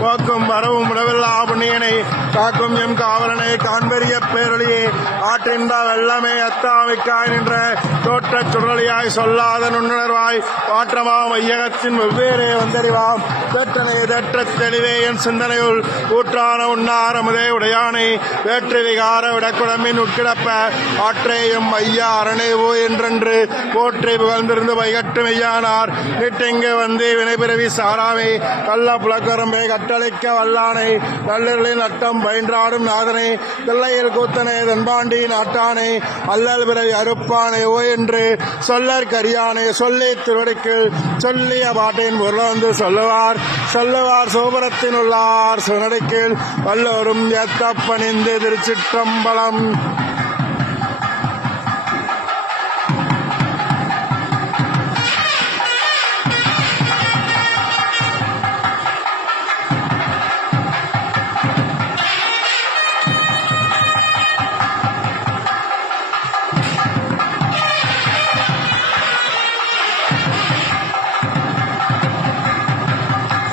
போக்கும் வரவும் உடவில்லா புண்ணியனை காக்கும் எம் காவலனை காண்பெரிய பேரொழியே ஆற்றின்ப வெள்ளமே அத்தாவிக்காய் நின்ற தோற்றச் சுடலியாய் சொல்லாத நுண்ணுணர்வாய் மாற்றமா மையகத்தின் வெவ்வேறே வந்தறிவாம் தேற்றனை தேற்றத் தெளிவே என் சிந்தனையுள் ஊற்றான உண்ணாரமுதே உடையானை வேற்று விகார விடக்குடம்பின் உட்கிடப்ப ஆற்றேயும் ஐயா அரணேவோ என்றென்று போற்றி புகழ்ந்திருந்து வைகட்டு மெய்யானார் நிட்டெங்கு வந்து வினைபிறவி சாராமே கள்ள புலக்கரம்பை கட்டளைக்க வல்லானை நல்லர்களின் நட்டம் பயின்றாடும் நாதனை தில்லையில் கூத்தனை தென்பாண்டி நாட்டானை அல்லல் பிறவி அறுப்பானை ஓ என்று சொல்லற் கரியானை சொல்லி திருவடிக்கு சொல்லிய பாட்டின் பொருளந்து சொல்லுவார் சோபரத்தின் உள்ளார் சுனடிக்கில் வல்லோரும் எத்தப்பணிந்து திருச்சிற்றம்பலம்.